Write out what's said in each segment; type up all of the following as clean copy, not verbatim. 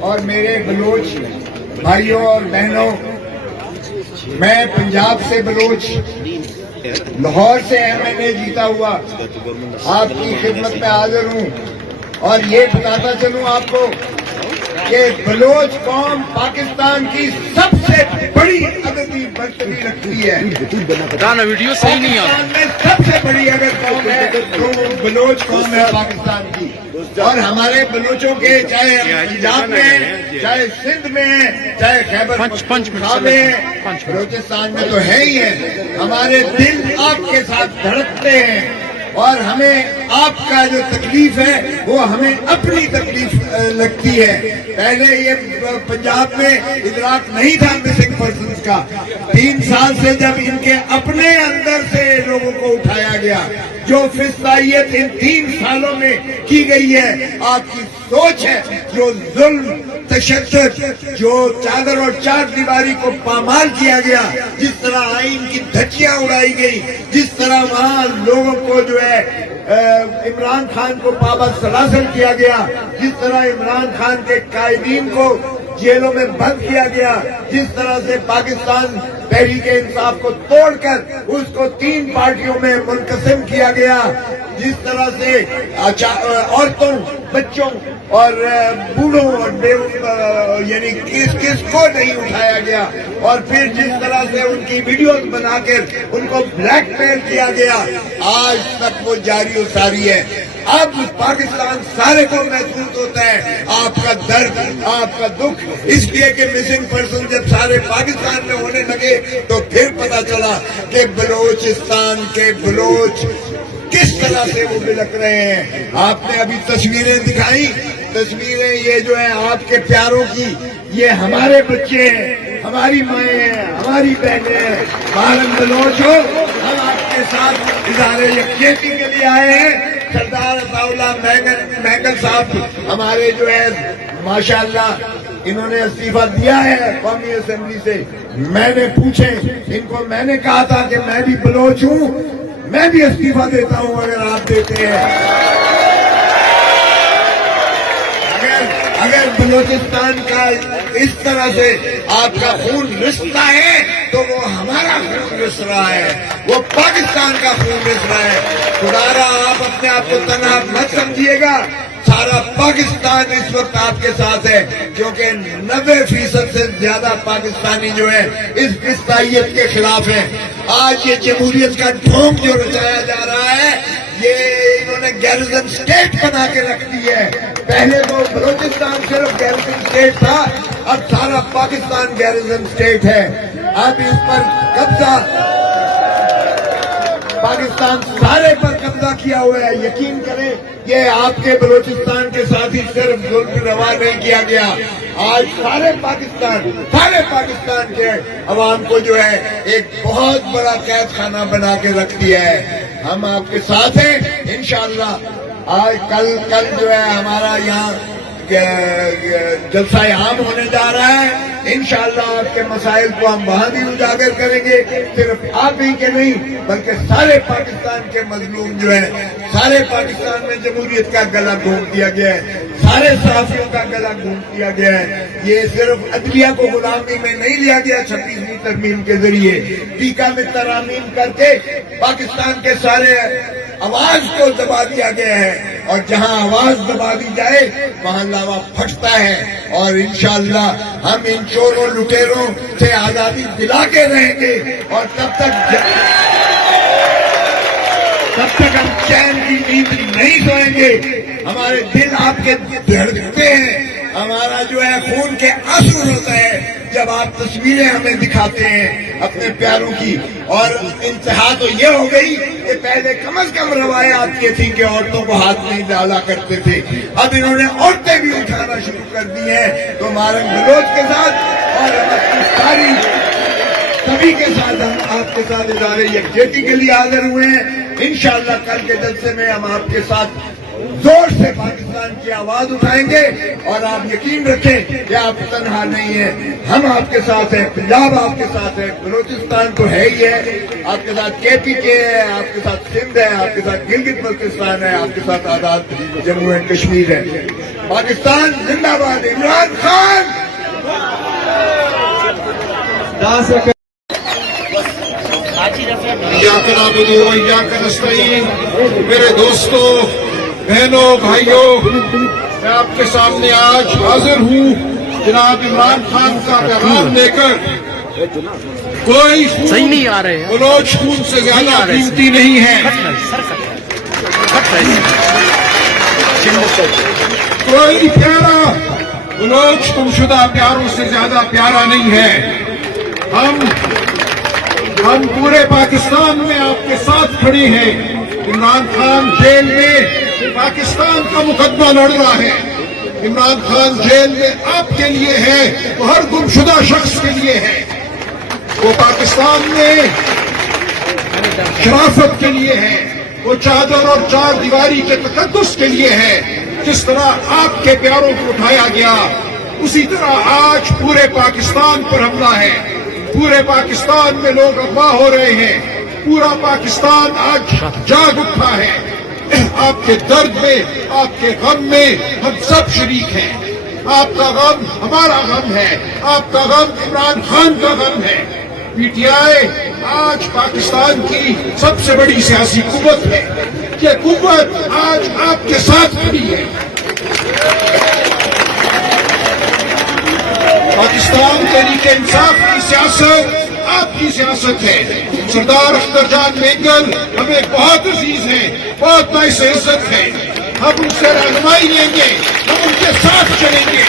اور میرے بلوچ بھائیوں اور بہنوں، میں پنجاب سے بلوچ لاہور سے MNA جیتا ہوا آپ کی خدمت میں حاضر ہوں اور یہ بتاتا چلوں آپ کو کہ بلوچ قوم پاکستان کی سب سے بڑی عددی برتری رکھتی ہے۔ ویڈیو صحیح نہیں پاکستان میں سب سے بڑی اگر قوم ہے تو بلوچ قوم ہے پاکستان کی، اور ہمارے بلوچوں کے چاہے پنجاب میں ہیں، چاہے سندھ میں ہیں، چاہے خیبر پختونخوا میں ہیں، بلوچستان میں تو ہے ہی ہے۔ ہمارے دل آپ کے ساتھ دھڑکتے ہیں اور ہمیں آپ کا جو تکلیف ہے وہ ہمیں اپنی تکلیف لگتی ہے۔ پہلے یہ پنجاب میں ادراک نہیں تھا مسنگ پرسنز کا، 3 سال سے جب ان کے اپنے اندر سے لوگوں کو اٹھایا گیا، جو فسطائیت ان 3 سالوں میں کی گئی ہے، آپ کی سوچ ہے، جو ظلم تشدد، جو چادر اور چار دیواری کو پامال کیا گیا، جس طرح آئین کی دھجیاں اڑائی گئی، جس طرح وہاں لوگوں کو جو ہے عمران خان کو پابند سلاسل کیا گیا، جس طرح عمران خان کے قائدین کو جیلوں میں بند کیا گیا، جس طرح سے پاکستان تحریک انصاف کو توڑ کر اس کو 3 پارٹیوں میں منقسم کیا گیا، جس طرح سے عورتوں، بچوں اور بوڑھوں اور یعنی کس کو نہیں اٹھایا گیا، اور پھر جس طرح سے ان کی ویڈیوز بنا کر ان کو بلیک میل کیا گیا، آج تک وہ جاری و ساری ہے۔ اب پاکستان سارے کو محسوس ہوتا ہے آپ کا درد، آپ کا دکھ، اس لیے کہ مسنگ پرسن جب سارے پاکستان میں ہونے لگے تو پھر پتا چلا کہ بلوچستان کے بلوچ کس طرح سے وہ بلک رہے ہیں۔ آپ نے ابھی تصویریں دکھائی، تصویریں یہ جو ہیں آپ کے پیاروں کی، یہ ہمارے بچے ہیں، ہماری مائیں ہیں، ہماری بہنیں ہیں۔ بھارت بلوچ ہو، ہم آپ کے ساتھ اظہار یکجہتی کے لیے آئے ہیں۔ سردار عطا اللہ مینگل صاحب ہمارے جو ہے ماشاءاللہ انہوں نے استعفیٰ دیا ہے قومی اسمبلی سے، میں نے پوچھے ان کو، میں نے کہا تھا کہ میں بھی بلوچ ہوں، میں بھی استعفیٰ دیتا ہوں اگر آپ دیتے ہیں۔ اگر بلوچستان کا اس طرح سے آپ کا خون رستا ہے تو وہ ہمارا خون رس رہا ہے، وہ پاکستان کا خون رس رہا ہے۔ خدا را آپ اپنے آپ کو تنہا مت سمجھیے گا، سارا پاکستان اس وقت آپ کے ساتھ ہے، کیونکہ 90% سے زیادہ پاکستانی جو ہے اس فسطائیت کے خلاف ہیں۔ آج یہ جمہوریت کا ڈھونگ جو رچایا جا رہا ہے، یہ انہوں نے گیرزن اسٹیٹ بنا کے رکھ دی ہے۔ پہلے تو بلوچستان صرف گیرزن اسٹیٹ تھا، اب سارا پاکستان گیرزن اسٹیٹ ہے۔ اب اس پر قبضہ پاکستان سارے پر قبضہ کیا ہوا ہے۔ یقین کریں یہ آپ کے بلوچستان کے ساتھ ہی صرف ظلم روا نہیں کیا گیا، آج سارے پاکستان کے عوام کو جو ہے ایک بہت بڑا قید خانہ بنا کے رکھ دیا ہے۔ ہم آپ کے ساتھ ہیں انشاءاللہ۔ آج کل جو ہے ہمارا یہاں جلسہ عام ہونے جا رہا ہے، انشاءاللہ آپ کے مسائل کو ہم وہاں بھی اجاگر کریں گے، صرف آپ ہی کے نہیں بلکہ سارے پاکستان کے مظلوم جو ہیں، سارے پاکستان میں جمہوریت کا گلا گھونٹ دیا گیا ہے، سارے صحافیوں کا گلا گھونٹ دیا گیا ہے۔ یہ صرف عدلیہ کو غلامی میں نہیں لیا گیا 26ویں ترمیم کے ذریعے، ٹیکہ میں ترامیم کر کے پاکستان کے سارے آواز کو دبا دیا گیا ہے، اور جہاں آواز دبا دی جائے وہاں لاوا پھٹتا ہے، اور انشاءاللہ ہم ان چوروں لٹیروں سے آزادی دلا کے رہیں گے، اور تب تک ہم چین کی نیند نہیں سوئیں گے۔ ہمارے دل آپ کے دھڑکتے ہیں، ہمارا جو ہے خون کے آنسو ہوتا ہے جب آپ تصویریں ہمیں دکھاتے ہیں اپنے پیاروں کی۔ اور انتہا تو یہ ہو گئی کہ پہلے کم از کم روایات یہ تھی کہ عورتوں کو ہاتھ نہیں ڈالا کرتے تھے، اب انہوں نے عورتیں بھی اٹھانا شروع کر دی ہیں۔ تو مارنگ بلوچ کے ساتھ اور ہم اپنی ساری سبھی کے ساتھ ہم آپ کے ساتھ اظہار یکجہتی کے لیے حاضر ہوئے ہیں۔ انشاءاللہ کل کے جلسے میں ہم آپ کے ساتھ زور سے پاکستان کی آواز اٹھائیں گے اور آپ یقین رکھیں کہ آپ تنہا نہیں ہیں، ہم آپ کے ساتھ ہیں، پنجاب آپ کے ساتھ ہے، بلوچستان تو ہے ہی ہے، آپ کے ساتھ KPK ہے، آپ کے ساتھ سندھ ہے، آپ کے ساتھ گلگت بلتستان ہے، آپ کے ساتھ آزاد جموں اینڈ کشمیر ہے۔ پاکستان زندہ باد، عمران خان۔ ایاک نعبد و ایاک نستعین۔ میرے دوستوں، بہنوں، بھائیوں، میں آپ کے سامنے آج حاضر ہوں جناب عمران خان کا پیغام لے کر۔ کوئی صحیح خون نہیں آ رہے ہیں، بلوچ خون سے زیادہ قیمتی نہیں ہے، کوئی پیارا بلوچ گمشدہ پیاروں سے زیادہ پیارا نہیں ہے۔ ہم پورے پاکستان میں آپ کے ساتھ کھڑے ہیں۔ عمران خان جیل میں پاکستان کا مقدمہ لڑ رہا ہے، عمران خان جیل میں آپ کے لیے ہے، وہ ہر گمشدہ شخص کے لیے ہے، وہ پاکستان میں شرافت کے لیے ہے، وہ چادر اور چار دیواری کے تقدس کے لیے ہے۔ جس طرح آپ کے پیاروں کو اٹھایا گیا، اسی طرح آج پورے پاکستان پر حملہ ہے، پورے پاکستان میں لوگ اغوا ہو رہے ہیں، پورا پاکستان آج جاگ اٹھا ہے۔ آپ کے درد میں، آپ کے غم میں ہم سب شریک ہیں۔ آپ کا غم ہمارا غم ہے، آپ کا غم عمران خان کا غم ہے۔ PTI آج پاکستان کی سب سے بڑی سیاسی قوت ہے، یہ قوت آج آپ کے ساتھ کھڑی ہے۔ پاکستان تحریک انصاف کی سیاست آپ کی سیاست ہے۔ سردار اختر جان مینگل ہمیں بہت عزیز ہیں، بہت باعث عزت ہے، ہم ان سے رہنمائی لیں گے، ہم ان کے ساتھ چلیں گے۔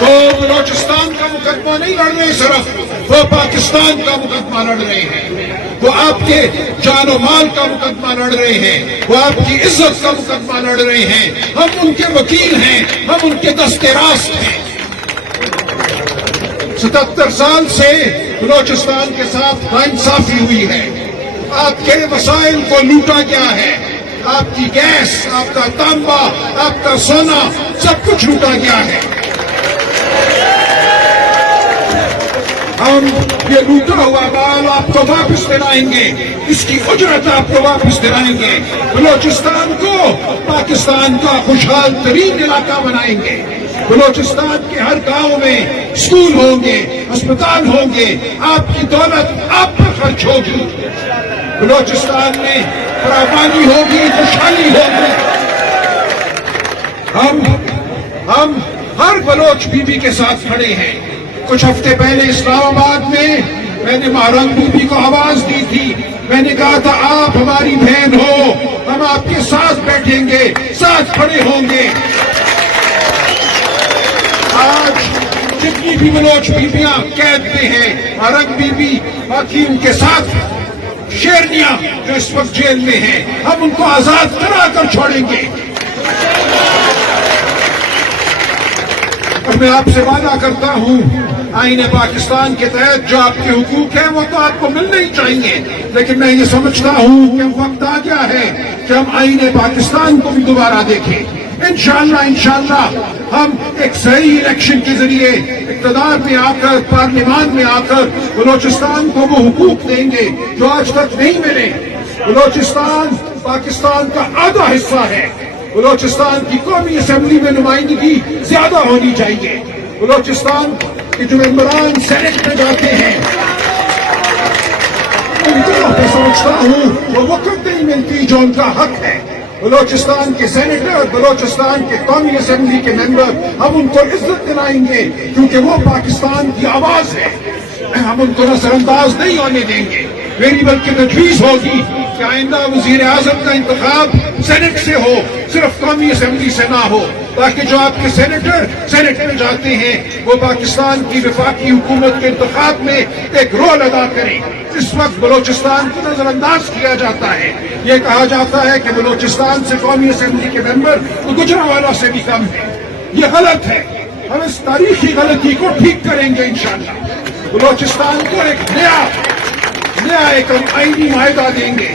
وہ بلوچستان کا مقدمہ نہیں لڑ رہے، صرف وہ پاکستان کا مقدمہ لڑ رہے ہیں، وہ آپ کے جان و مال کا مقدمہ لڑ رہے ہیں، وہ آپ کی عزت کا مقدمہ لڑ رہے ہیں۔ ہم ان کے وکیل ہیں، ہم ان کے دستے راست ہیں۔ 77 سال سے بلوچستان کے ساتھ ناانصافی ہوئی ہے، آپ کے وسائل کو لوٹا گیا ہے، آپ کی گیس، آپ کا تانبا، آپ کا سونا، سب کچھ لوٹا گیا ہے۔ ہم یہ لوٹا ہوا مال آپ کو واپس دلائیں گے، اس کی اجرت آپ کو واپس دلائیں گے، بلوچستان کو پاکستان کا خوشحال ترین علاقہ بنائیں گے۔ بلوچستان کے ہر گاؤں میں اسکول ہوں گے، ہسپتال ہوں گے، آپ کی دولت آپ پر خرچ ہوگی، بلوچستان میں فراوانی ہوگی، خوشحالی ہوگی۔ ہم ہر بلوچ بیوی کے ساتھ کھڑے ہیں۔ کچھ ہفتے پہلے اسلام آباد میں نے مہرنگ بیوی کو آواز دی تھی، میں نے کہا تھا آپ ہماری بہن ہو، ہم آپ کے ساتھ بیٹھیں گے، ساتھ کھڑے ہوں گے۔ آج جتنی بھی بلوچ بیویاں قید میں ہیں، مہرنگ بی بی، باقی ان کے ساتھ شیرنیاں جو اس وقت جیل میں ہیں، ہم ان کو آزاد کرا کر چھوڑیں گے۔ اور میں آپ سے وعدہ کرتا ہوں، آئین پاکستان کے تحت جو آپ کے حقوق ہیں وہ تو آپ کو ملنے ہی چاہیے، لیکن میں یہ سمجھتا ہوں کہ وقت آ گیا ہے کہ ہم آئین پاکستان کو بھی دوبارہ دیکھیں۔ انشاءاللہ ہم ایک صحیح الیکشن کے ذریعے اقتدار میں آ کر، پارلیمان میں آ کر بلوچستان کو وہ حقوق دیں گے جو آج تک نہیں ملے۔ بلوچستان پاکستان کا آدھا حصہ ہے، بلوچستان کی قومی اسمبلی میں نمائندگی زیادہ ہونی چاہیے۔ بلوچستان کے جو ممبران سینٹ میں جاتے ہیں ان کو میں سمجھتا ہوں وہ وقت نہیں ملتی جو ان کا حق ہے۔ بلوچستان کے سینیٹر، بلوچستان کے قومی اسمبلی کے ممبر، ہم ان کو عزت دلائیں گے کیونکہ وہ پاکستان کی آواز ہے، ہم ان کو نظر انداز نہیں ہونے دیں گے۔ میری بلکہ تجویز ہوگی کہ آئندہ وزیر اعظم کا انتخاب سینٹ سے ہو، صرف قومی اسمبلی سے نہ ہو، تاکہ جو آپ کے سینیٹر سینٹ میں جاتے ہیں وہ پاکستان کی وفاقی حکومت کے انتخاب میں ایک رول ادا کریں۔ اس وقت بلوچستان کو نظر انداز کیا جاتا ہے، یہ کہا جاتا ہے کہ بلوچستان سے قومی اسمبلی کے ممبر گجرانوالہ سے بھی کم ہے، یہ غلط ہے۔ ہم اس تاریخی غلطی کو ٹھیک کریں گے انشاءاللہ۔ بلوچستان کو ایک نیا ایک آئینی معاہدہ دیں گے۔